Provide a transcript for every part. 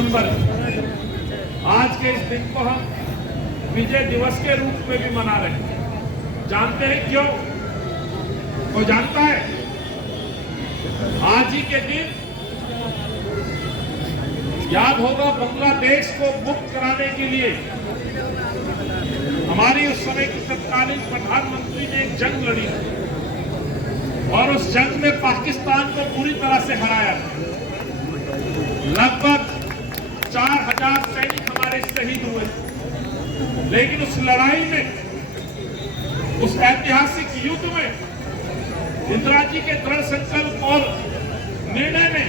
दिसंबर, आज के इस दिन को हम विजय दिवस के रूप में भी मना रहे हैं। जानते हैं क्यों? कोई जानता है? आज ही के दिन याद होगा, बांग्लादेश को मुक्त कराने के लिए हमारी उस समय की तत्कालीन प्रधानमंत्री ने एक जंग लड़ी और उस जंग में पाकिस्तान को पूरी तरह से हराया। लगभग 4000 सैनिक हमारे शहीद हुए, लेकिन उस लड़ाई में, उस ऐतिहासिक युद्ध में इंदिरा जी के दृढ़ संकल्प और निर्णय ने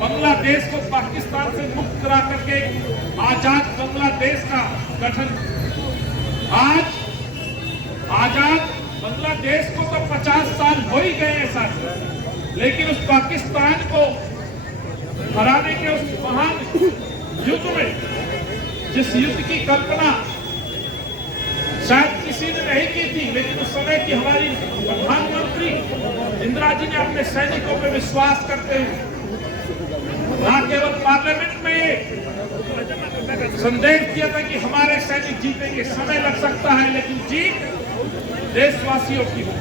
बांग्लादेश को पाकिस्तान से मुक्त करा करके आजाद बांग्लादेश का गठन। आज आजाद बांग्लादेश को तो 50 साल हो ही गए हैं साथ, लेकिन उस पाकिस्तान को हराने के उस महान युद्ध में, जिस युद्ध की कल्पना शायद किसी ने नहीं की थी, लेकिन उस समय की हमारी प्रधानमंत्री इंदिरा जी ने अपने सैनिकों पर विश्वास करते हुए ना केवल पार्लियामेंट में संदेश दिया था कि हमारे सैनिक जीतेंगे, समय लग सकता है लेकिन जीत देशवासियों की हो।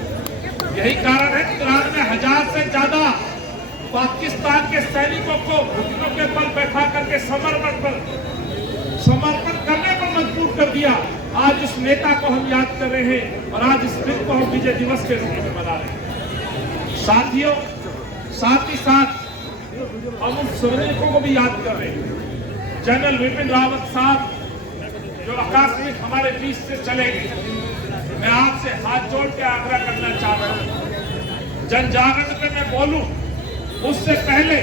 यही कारण है कि इरान में 1000 से ज्यादा पाकिस्तान के सैनिकों को घुटनों के बल बैठा करके समर्पण करने पर मजबूर कर दिया। आज उस नेता को हम याद कर रहे हैं और आज इस दिन को हम विजय दिवस के रूप में मना रहे हैं। साथियों, साथ ही साथ हम उन सैनिकों को भी याद कर रहे हैं। जनरल विपिन रावत साहब जो आकस्मिक हमारे बीच से चले गए, मैं आपसे हाथ जोड़ के आग्रह करना चाहता हूं, जन जागरण पे मैं बोलूं उससे पहले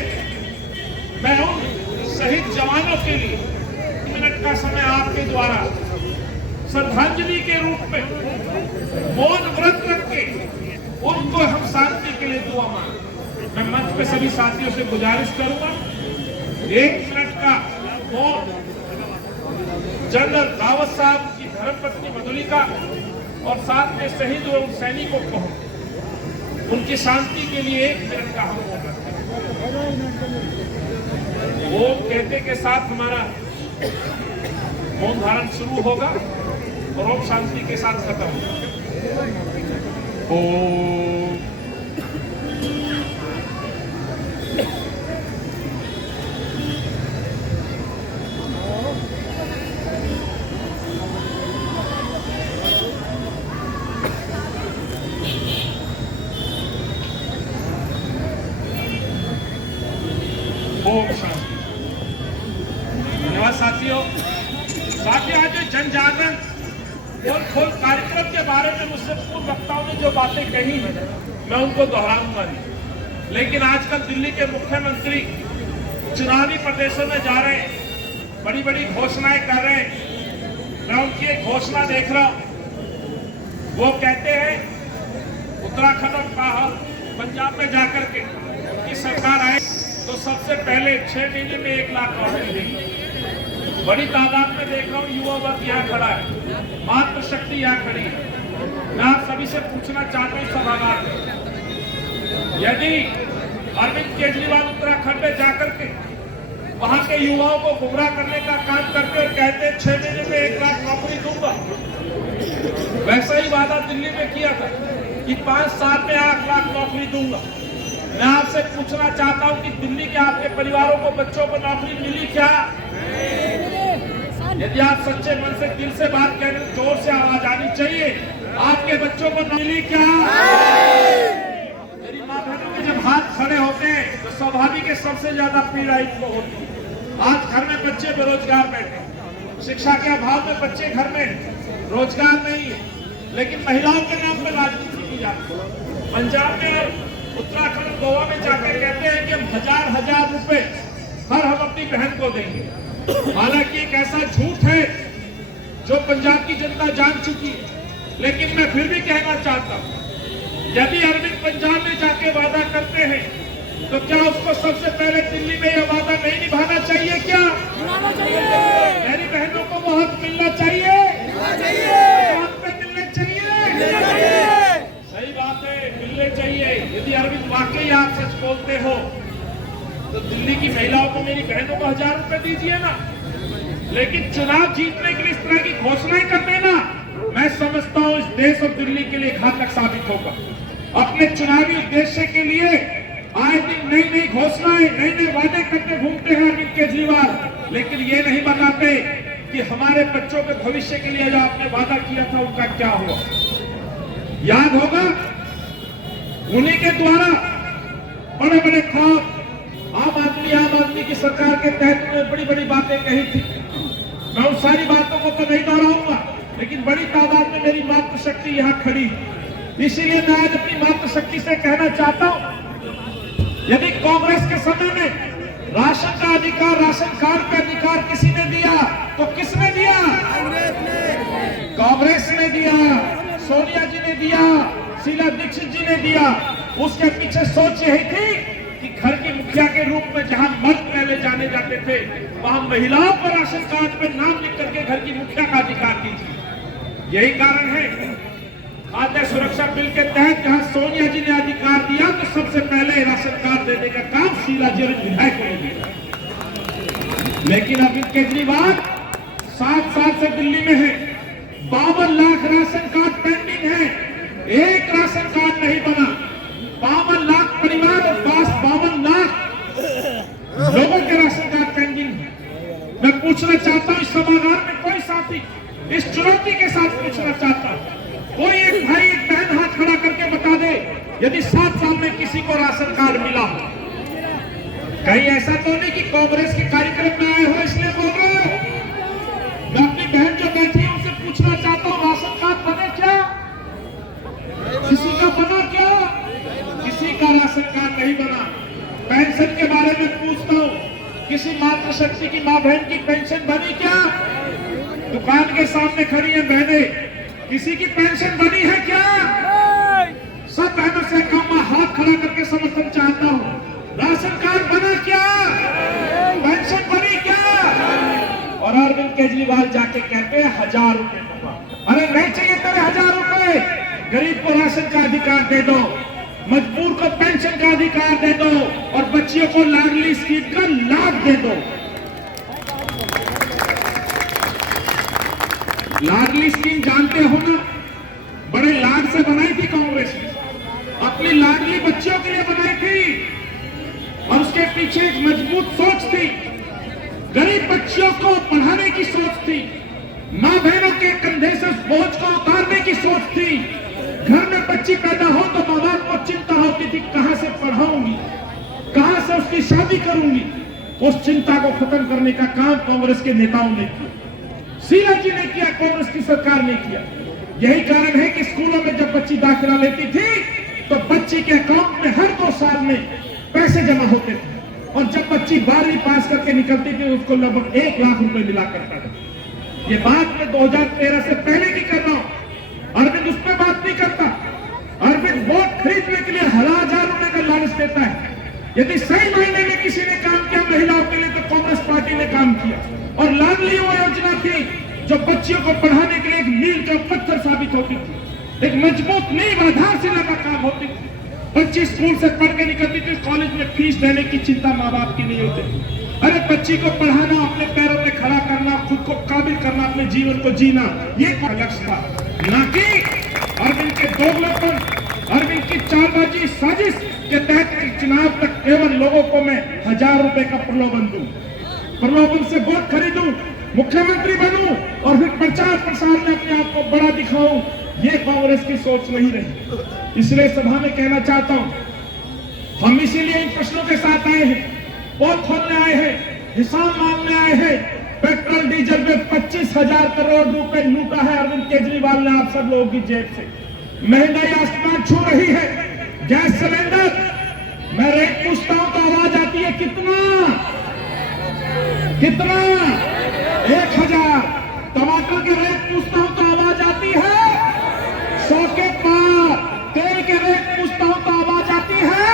मैं उन शहीद जवानों के लिए 1 मिनट का समय आपके द्वारा श्रद्धांजलि के रूप में मौन व्रत रख के उनको हम शांति के लिए दुआ मांगे। मैं मंच पे सभी साथियों से गुजारिश करूंगा, 1 मिनट का मौन जनरल रावत साहब की धर्मपत्नी मधुलिका और साथ में शहीद हुए उन सैनिकों को उनकी शांति के लिए 1 मिनट का हम ओम कहते के साथ हमारा मौन धारण शुरू होगा और ओम शांति के साथ खत्म होगा। ओम। धन्यवाद साथियों। आज जन जागरण और खोल कार्यक्रम के बारे में मुझसे पूर्व वक्ताओं ने जो बातें कही हैं, मैं उनको दोहराऊंगा नहीं, लेकिन आजकल दिल्ली के मुख्यमंत्री चुनावी प्रदेशों में जा रहे हैं, बड़ी बड़ी घोषणाएं कर रहे हैं। मैं उनकी एक घोषणा देख रहा हूं, वो कहते हैं उत्तराखंड और पंजाब में जाकर के उनकी सरकार आए तो सबसे पहले 6 महीने में 1 लाख नौकरी देंगे। बड़ी तादाद में देख रहा हूँ युवा वर्ग यहाँ खड़ा है, मातृ शक्ति यहाँ खड़ी है। मैं आप सभी से पूछना चाहता हूँ सभागार में, यदि अरविंद केजरीवाल उत्तराखंड में जाकर के वहां के युवाओं को गुमराह करने का काम करते और कहते 6 महीने में 1 लाख नौकरी दूंगा, वैसा ही वादा दिल्ली में किया था कि 5 साल में 8 लाख नौकरी दूंगा। मैं आपसे पूछना चाहता हूं कि दिल्ली के आपके परिवारों को, बच्चों को नौकरी मिली क्या? यदि आप सच्चे मन से दिल से बात कह रहे, जोर से आवाज आनी चाहिए, आपके बच्चों को मिली क्या? मेरी माँ बहनों के जब हाथ खड़े होते हैं तो स्वाभाविक है सबसे ज्यादा पीड़ा इनको होती है। आज घर में बच्चे बेरोजगार बैठे, शिक्षा के अभाव में बच्चे घर में रोजगार नहीं है, लेकिन महिलाओं के नाम पर राजनीति की जाती है। पंजाब में, उत्तराखंड, गोवा में जाकर कहते हैं कि हम 1000 रुपए हर हम अपनी बहन को देंगे। हालांकि एक ऐसा झूठ है जो पंजाब की जनता जान चुकी है, लेकिन मैं फिर भी कहना चाहता हूं, यदि अरविंद पंजाब में जाके वादा करते हैं तो क्या उसको सबसे पहले दिल्ली में यह वादा नहीं निभाना चाहिए? क्या मेरी बहनों को बहुत मिलना चाहिए, मिलना चाहिए। सही बात है, मिलने चाहिए। यदि अरविंद वाकई आप सच बोलते हो तो दिल्ली की महिलाओं को, मेरी बहनों को 1000 रुपए दीजिए ना। लेकिन चुनाव जीतने के लिए इस तरह की घोषणाएं कर देना, मैं समझता हूं इस देश और दिल्ली के लिए घातक साबित होगा। अपने चुनावी उद्देश्य के लिए आए दिन नई नई घोषणाएं, नए नए वादे करके घूमते हैं अरविंद केजरीवाल, लेकिन ये नहीं बताते कि हमारे बच्चों के भविष्य के लिए जो आपने वादा किया था उनका क्या हुआ। याद होगा उन्हीं के द्वारा बड़े बड़े ख्वाब आम आदमी की सरकार के तहत उन्होंने बड़ी बड़ी बातें कही थी। मैं उन सारी बातों को तो नहीं दोहराऊंगा, लेकिन बड़ी तादाद में मेरी मातृशक्ति यहाँ खड़ी, इसीलिए मैं आज अपनी मातृशक्ति से कहना चाहता हूं, यदि कांग्रेस के समय में राशन का अधिकार, राशन कार्ड का अधिकार किसी ने दिया तो किसने दिया? कांग्रेस ने दिया, सोनिया जी ने दिया, शीला दीक्षित जी ने दिया। उसके पीछे सोच यही थी कि घर की मुखिया के रूप में जहां मर्द पहले जाने जाते थे, वहां महिलाओं को राशन कार्ड पे नाम लिख करके घर की मुखिया का अधिकार दीजिए। यही कारण है खाद्य सुरक्षा बिल के तहत जहां सोनिया जी ने अधिकार दिया तो सबसे पहले राशन कार्ड देने का काम शीला जी विधायकों ने दिया। लेकिन अरविंद केजरीवाल 7 साल से दिल्ली में है, 52 लाख राशन कार्ड पेंडिंग है, एक राशन कार्ड नहीं बना। 52 लाख परिवार और 52 लाख लोगों के राशन कार्ड पेंडिंग है। मैं पूछना चाहता हूं इस सभागार में कोई साथी इस चुनौती के साथ पूछना चाहता हूं, कोई एक भाई एक बहन हाथ खड़ा करके बता दे यदि 7 साल में किसी को राशन कार्ड मिला हो। कहीं ऐसा तो नहीं कि कांग्रेस के कार्यक्रम में आए हो इसलिए बोल रहे हो। मैं अपनी बहन जो बैठी है उनसे पूछना चाहता हूँ, राशन कार्ड बने क्या? किसी का बना क्या? किसी का राशन कार्ड नहीं बना। पेंशन के बारे में पूछता हूँ, किसी मातृशक्ति की माँ बहन की पेंशन बनी क्या? दुकान के सामने खड़ी है बहनें, किसी की पेंशन बनी है क्या? सब बहनों से कहूंगा हाथ खड़ा करके समर्थन चाहता हूँ, राशन कार्ड बना क्या? पेंशन बनी क्या? और अरविंद केजरीवाल जाके कहते हैं 1000 रुपए दूंगा। अरे नहीं चाहिए तेरे 1000 रुपए, गरीब को राशन का अधिकार दे दो, मजदूर को पेंशन का अधिकार दे दो और बच्चियों को लाडली स्कीम का लाभ दे दो। लाडली स्कीम जानते हो ना, बड़े लाड से बनाई थी कांग्रेस ने, अपनी लाडली बच्चियों के लिए बनाई थी और उसके पीछे एक मजबूत सोच थी, गरीब बच्चियों को पढ़ाने की सोच थी, मां बहनों के कंधे से उस बोझ को उतारने की सोच थी। घर में बच्ची पैदा हो तो माँ बाप को चिंता होती थी कहां से पढ़ाऊंगी, कहां से उसकी शादी करूंगी। उस चिंता को खत्म करने का काम कांग्रेस के नेताओं ने किया, शीला जी ने किया, कांग्रेस की सरकार ने किया। यही कारण है कि स्कूलों में जब बच्ची दाखिला लेती थी तो बच्ची के अकाउंट में हर 2 साल में पैसे जमा होते थे और जब बच्ची 12वीं पास करके निकलती थी उसको लगभग 1 लाख रुपए मिला करता था। ये बात मैं 2013 से पहले की कर रहा हूं। अरविंद उस पर बात नहीं करता। अरविंद वोट खरीदने के लिए 1000 रुपए का लालच देता है। यदि सही मायने में किसी ने काम किया महिलाओं के लिए तो कांग्रेस पार्टी ने काम किया। और लाडली वो योजना थी जो बच्चियों को पढ़ाने के लिए एक मील का पत्थर साबित होती थी, एक मजबूत नींव आधारशिला का काम होती थी। बच्ची स्कूल से पढ़ के निकलती थी, कॉलेज में फीस देने की चिंता माँ बाप की नहीं होती। अरे बच्ची को पढ़ाना, अपने पैरों पे खड़ा करना, खुद को काबिल करना, अपने जीवन को जीना, ये लक्ष्य था, न कि अरविंद के दोगलापन, अरविंद की चालबाजी साजिश के तहत चुनाव तक केवल लोगों को मैं 1000 रुपए का प्रलोभन दूं, प्रलोभन से वोट खरीदूं, मुख्यमंत्री बनूं और फिर प्रचार प्रसार में अपने आप को बड़ा दिखाऊं, ये कांग्रेस की सोच नहीं रही। इसलिए सभा में कहना चाहता हूं, हम इसीलिए इन प्रश्नों के साथ आए हैं, पोल खोलने आए हैं, हिसाब मांगने आए हैं। पेट्रोल डीजल में 25,000 करोड़ रुपए लूटा है अरविंद केजरीवाल ने आप सब लोगों की जेब से। महंगाई आसमान छू रही है। गैस सिलेंडर मैं रेट पूछता हूं तो आवाज आती है कितना 1000। टमाटर के रेट पूछता हूं तो आवाज आती है 100 के पार। तेल के रेट पूछता हूं तो आवाज आती है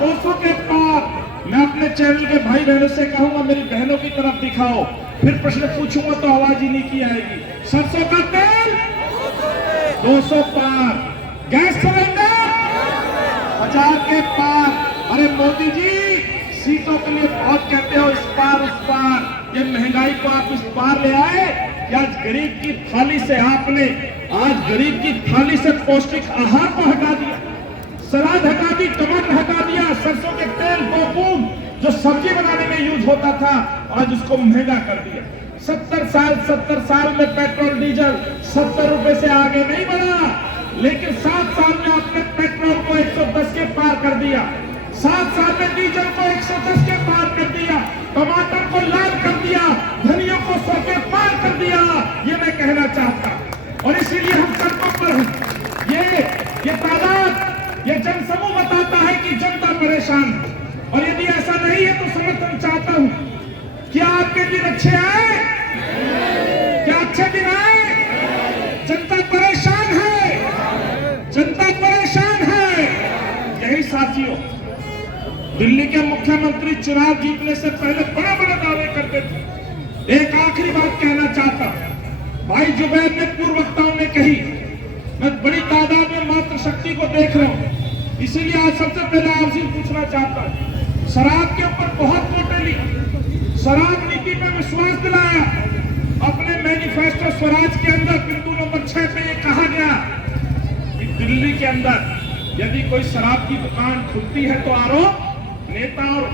200 के पार। मैं अपने चैनल के भाई बहनों से कहूंगा मेरी बहनों की तरफ दिखाओ, फिर प्रश्न पूछूंगा तो आवाज ही नहीं की आएगी। सरसों का तेल 200 पार, गैस सिलेंडर 1000 के पार। अरे मोदी जी सीटों के लिए बहुत कहते हो इस पार उस पार, ये महंगाई को आप इस पार ले आए कि आज गरीब की थाली से आपने गरीब की थाली से पौष्टिक आहार को हटा दिया, सलाद हटा दी, टमाटर हटा दिया, सरसों के तेल 2 बूंद जो सब्जी बनाने में यूज होता था आज उसको महंगा कर दिया। 70 साल में पेट्रोल डीजल 70 रुपए से आगे नहीं बढ़ा, लेकिन 7 साल में आपने पेट्रोल को 110 के पार कर दिया, 7 साल में डीजल को 110 के पार कर दिया, टमाटर को लाल कर दिया, धनिया को 100 के पार कर दिया। ये मैं कहना चाहता और इसीलिए हम सड़कों पर हैं। ये तादाद, ये जनसमूह बताता है कि जनता परेशान है। और यदि ऐसा नहीं है तो समर्थन चाहता हूं, क्या आपके दिन अच्छे आए? क्या अच्छे दिन आए? जनता परेशान है, जनता परेशान है। यही साथियों, दिल्ली के मुख्यमंत्री चुनाव जीतने से पहले बड़े बड़े दावे करते थे। एक आखिरी बात कहना चाहता हूं, भाई जुबैर ने पूर्व वक्ताओं ने कही, मैं बड़ी तादाद में मातृशक्ति को देख रहा हूं, इसीलिए आज सबसे पहले आपसे पूछना चाहता हूं, शराब के ऊपर बहुत वोटें ली, शराब नीति पे विश्वास दिलाया, अपने मैनिफेस्टो स्वराज के अंदर बिंदु नंबर 6 पे ये कहा गया कि दिल्ली के अंदर यदि कोई शराब की दुकान खुलती है तो आरोप नेता और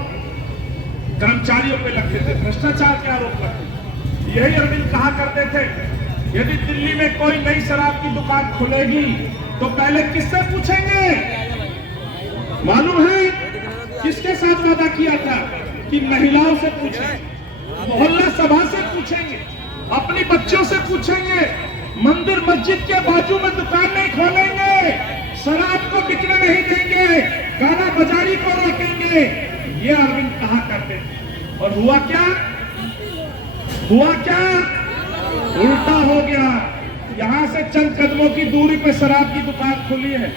कर्मचारियों पे लगते थे, भ्रष्टाचार के आरोप लगते। यही अरविंद कहा करते थे, यदि दिल्ली में कोई नई शराब की दुकान खुलेगी तो पहले किससे पूछेंगे? मालूम है किसके साथ वादा किया था कि महिलाओं से पूछेंगे, मोहल्ला सभा से पूछेंगे, अपनी बच्चों से पूछेंगे, मंदिर मस्जिद के बाजू में दुकान नहीं खोलेंगे, शराब को बिकने नहीं देंगे, गाना बजारी को रोकेंगे। ये अरविंद कहा करते थे। और हुआ क्या? हुआ क्या? उल्टा हो गया। यहां से चंद कदमों की दूरी पर शराब की दुकान खुली है।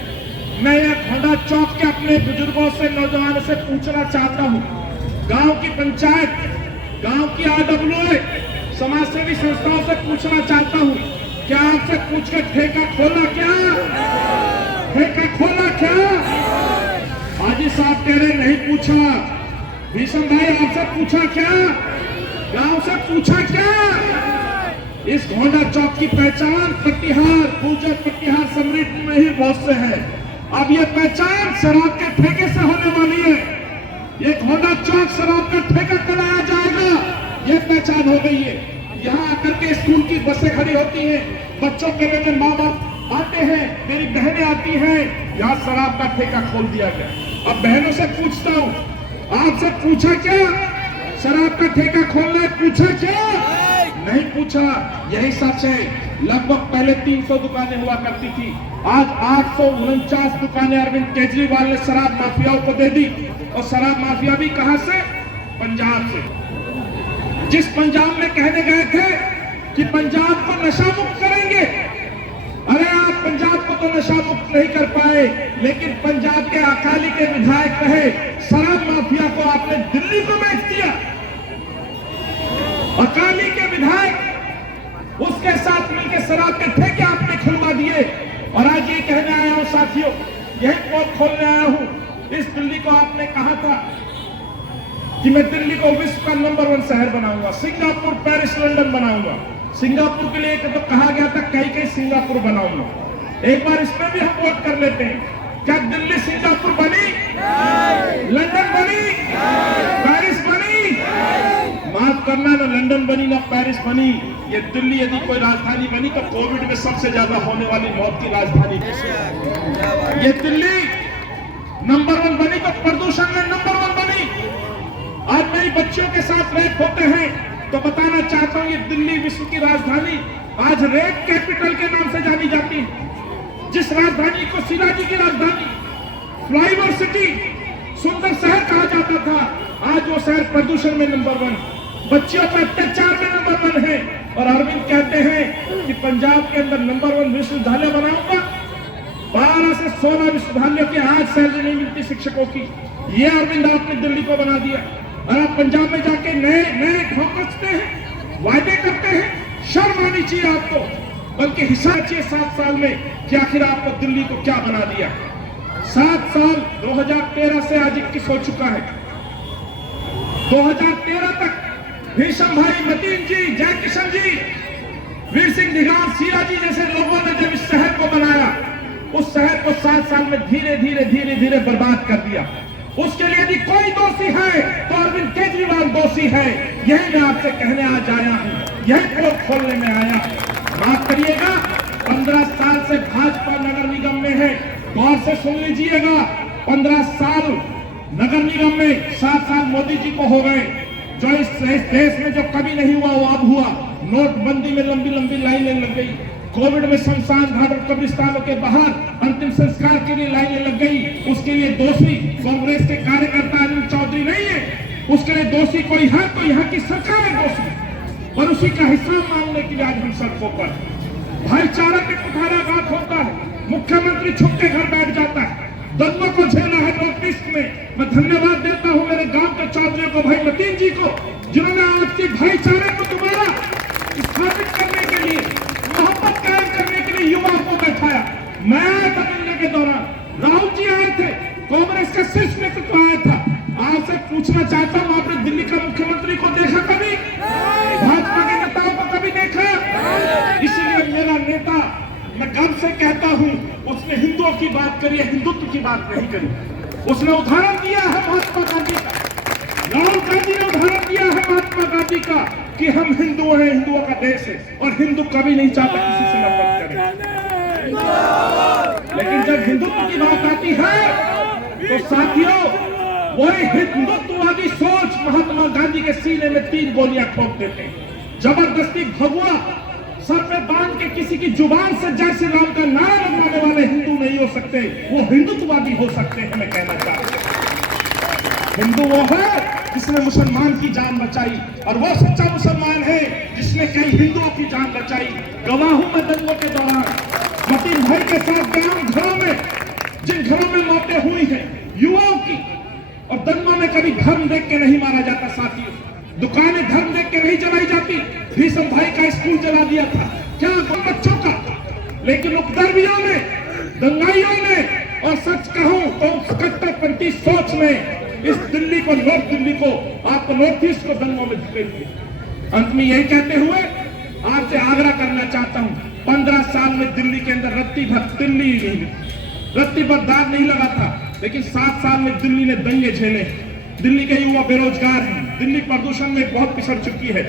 मैं यह खोंडा चौक के अपने बुजुर्गों से, नौजवानों से पूछना चाहता हूं, गांव की पंचायत, गांव की आरडब्ल्यूए, समाजसेवी संस्थाओं से पूछना चाहता हूं, क्या आपसे पूछ के ठेका खोला क्या? ठेका खोला क्या? हाजी साहब कह रहे नहीं पूछा। भीषण भाई आपसे पूछा क्या? गांव से पूछा क्या? इस घोंडा चौक की पहचान कटिहार, पूजा कटिहार समृद्धि में ही बहुत से है। अब ये पहचान शराब के ठेके से होने वाली है। ये घोंडा चौक शराब का ठेका कराया जाएगा, ये पहचान हो गई है। यहाँ आकर के स्कूल की बसें खड़ी होती हैं, बच्चों के लिए माँ बाप आते हैं, मेरी बहनें आती हैं, यहाँ शराब का ठेका खोल दिया गया। अब बहनों से पूछता हूँ, आपसे पूछा क्या शराब का ठेका खोलना है? पूछा क्या? नहीं पूछा। यही सच है। लगभग पहले 300 दुकानें हुआ करती थी, आज 849 दुकानें अरविंद केजरीवाल ने शराब माफियाओं को दे दी। और शराब माफिया भी कहां से? पंजाब से। जिस पंजाब में कहने गए थे कि पंजाब को नशा मुक्त करेंगे, अरे आप पंजाब को तो नशा मुक्त नहीं कर पाए, लेकिन पंजाब के अकाली के विधायक रहे शराब माफिया को आपने दिल्ली को बेच दिया। अकाली के विधायक उसके साथ मिलकर शराब के ठेके आपने खुलवा दिए। और आज ये कहने आया हूं साथियों, यही पोल खोलने आया हूं। इस दिल्ली को आपने कहा था कि मैं दिल्ली को विश्व का नंबर 1 शहर बनाऊंगा, सिंगापुर, पेरिस, लंदन बनाऊंगा। सिंगापुर के लिए तो कहा गया था कई सिंगापुर बनाऊंगा। एक बार इसमें भी हम वोट कर लेते हैं। क्या दिल्ली सिंगापुर बनी? लंदन बनी? पेरिस बनी? माफ करना, ना लंदन बनी ना पेरिस बनी। ये दिल्ली यदि कोई राजधानी बनी तो कोविड में सबसे ज्यादा होने वाली मौत की राजधानी। ये दिल्ली नंबर 1 बनी तो प्रदूषण में नंबर 1 बनी। आज मेरी बच्चियों के साथ रेप होते हैं तो बताना चाहता हूं, ये दिल्ली विश्व की राजधानी आज रेप कैपिटल के नाम से जानी जाती है। जिस राजधानी को शिवाजी की राजधानी, फ्लाईओवर सिटी, सुंदर शहर कहा जाता था, आज वो शहर प्रदूषण में नंबर 1, बच्चियों पर अत्याचार में नंबर 1 है। और अरविंद कहते हैं कि पंजाब के अंदर नंबर 1 विश्वविद्यालय बनाऊंगा। 12 से 16 विश्वविद्यालयों की आज सैलरी नहीं मिलती शिक्षकों की। ये अरविंद आपने दिल्ली को बना दिया। और आप पंजाब में जाके नए ढोंग रचते हैं, वायदे करते हैं। शर्म आनी चाहिए आपको, बल्कि हिसाब चाहिए 7 साल में कि आखिर आपको दिल्ली को क्या बना दिया। 7 साल 2013 से आज 21 हो चुका है। 2013 तक भीषम भाई, मतीन जी, जय किशन जी, वीर सिंह निगार, सीरा जी जैसे लोगों ने जब इस शहर को बनाया, उस शहर को 7 साल में धीरे धीरे बर्बाद कर दिया। उसके लिए यदि कोई दोषी है तो अरविंद केजरीवाल दोषी है। यही मैं आपसे कहने आज आया हूं, यही पोल खोलने में आया। बात करिएगा, 15 साल से भाजपा नगर निगम में है। गौर से सुन लीजिएगा, 15 साल नगर निगम में, 7 साल मोदी जी को हो गए। जो इस देश में जो कभी नहीं हुआ वो अब हुआ। नोटबंदी में लंबी लाइनें लग गई, कोविड में शमशान घाट और कब्रिस्तानों के बाहर अंतिम संस्कार के लिए लाइनें लग गई। उसके लिए दोषी कांग्रेस के कार्यकर्ता अनिल चौधरी नहीं है, उसके लिए दोषी कोई है तो यहाँ की सरकार है दोषी, और उसी का हिसाब मांगने के लिए आज हम सड़कों पर। भाईचारा के कुठाराघात होता है, मुख्यमंत्री छुप के घर बैठ जाता है, दंगों को झेला है नॉर्थ ईस्ट में। मैं धन्यवाद देता हूं मेरे गांव के चौधरी को, भाई मतीन जी को, जिन्होंने आपसी भाईचारे को दोबारा स्थापित करने के लिए, मोहब्बत कायम करने के लिए युवाओं को बैठाया। मैं बदलने के दौरान राहुल जी आए थे, कांग्रेस का शीर्ष नेतृत्व आया था। आपसे पूछना चाहता हूं, आपने दिल्ली का मुख्यमंत्री को देखा कभी? भाजपा के नेताओं को कभी देखा? इसलिए मेरा नेता, मैं गर्व से कहता हूं, उसने हिंदुओं की बात करी है, हिंदुत्व की बात नहीं करी। उसने उदाहरण दिया है महात्मा गांधी का, राहुल गांधी ने उदाहरण दिया है महात्मा गांधी का कि हम हिंदू हैं, हिंदुओं का देश है, और हिंदू कभी नहीं चाहता किसी से नफरत करें। लेकिन जब हिंदुत्व की बात आती है तो साथियों, वही हिंदुत्ववादी सोच महात्मा गांधी के सीने में 3 गोलियां ठोक देते हैं। जबरदस्ती भगवा सर पे बांध के किसी की जुबान से जय श्री राम का नारा लगवाने वाले हिंदू नहीं हो सकते, वो हिंदुत्ववादी हो सकते हैं। मैं कहना चाहता हूं, हिंदू वो है जिसने मुसलमान की जान बचाई, और वो सच्चा मुसलमान है जिसने कई हिंदुओं की जान बचाई। गवाह हूं मैं दंगों के दौरान, मतीन भाई के साथ गया हूं घरों में, जिन घरों में मौतें हुई हैं युवाओं की, और दंगों में कभी धर्म देख के नहीं मारा जाता साथियों, दुकानें धर्म देख के नहीं जलाई जाती। भीषम भाई का स्कूल जला दिया था, क्या बच्चों का, लेकिन उपद्रवियों ने, दंगाइयों ने, और सच कहूं तो कट्टरपंथी सोच में इस दिल्ली को, नॉर्थ दिल्ली को, आपको नॉर्थ ईस्ट को दंगों में धकेल दिया। अंत में यही कहते हुए आपसे आग्रह करना चाहता हूं, 15 साल में दिल्ली के अंदर रत्ती भर दाग नहीं लगा था, लेकिन 7 साल में दिल्ली ने दंगे झेले। दिल्ली के युवा बेरोजगार हैं, दिल्ली प्रदूषण में बहुत पिछड़ चुकी है।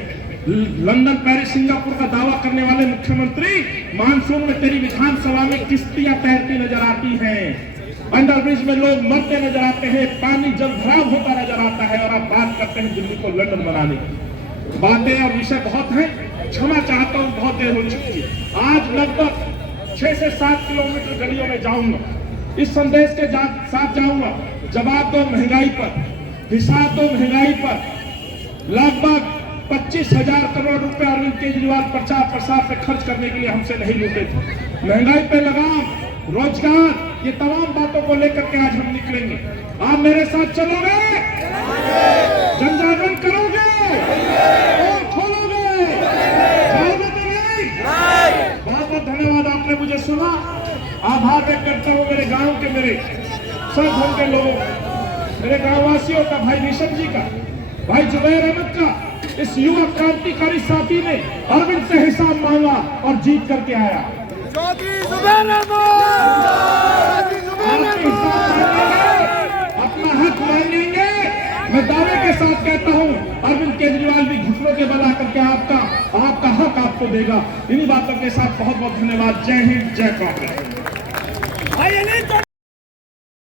लंदन, पेरिस, सिंगापुर का दावा करने वाले मुख्यमंत्री, मानसून में तेरी विधानसभा में किश्तियां तैरती नजर आती हैं, अंडरब्रिज में लोग मरते नजर आते हैं, पानी जल भराव होता नजर आता है, और आप बात करते हैं दिल्ली को लंदन बनाने की। बातें और विषय बहुत हैं, क्षमा चाहता हूं, बहुत देर हो चुकी है। आज लगभग 6 से 7 किलोमीटर गलियों में जाऊंगा, इस संदेश के साथ जाऊंगा, जवाब दो महंगाई पर, हिसाब दो महंगाई पर। लगभग 25,000 करोड़ रुपए अरविंद केजरीवाल प्रचार प्रसार पे खर्च करने के लिए हमसे नहीं लूटे थे। महंगाई पे लगाम, रोजगार, ये तमाम बातों को लेकर के आज हम निकलेंगे। आप मेरे साथ चलोगे, जन जागरण करोगे, और खोलोगे, जाओगे तो नहीं? बहुत बहुत धन्यवाद, आपने मुझे सुना। आभार व्यक्त करता हूँ मेरे गांव के, मेरे सब धर्म के लोगों, मेरे गांववासियों का, भाई भीषम जी का, भाई जुबैर अहमद का। इस युवा क्रांतिकारी साथी ने अरविंद से हिसाब मांगा और जीत करके आया। अपना हक मांगेंगे। मैं दावे के साथ कहता हूं, अरविंद केजरीवाल भी घुटनों के बल आकर के आपका हक आपको देगा। इन्हीं बातों के साथ बहुत बहुत धन्यवाद। जय हिंद, जय कांग्रेस।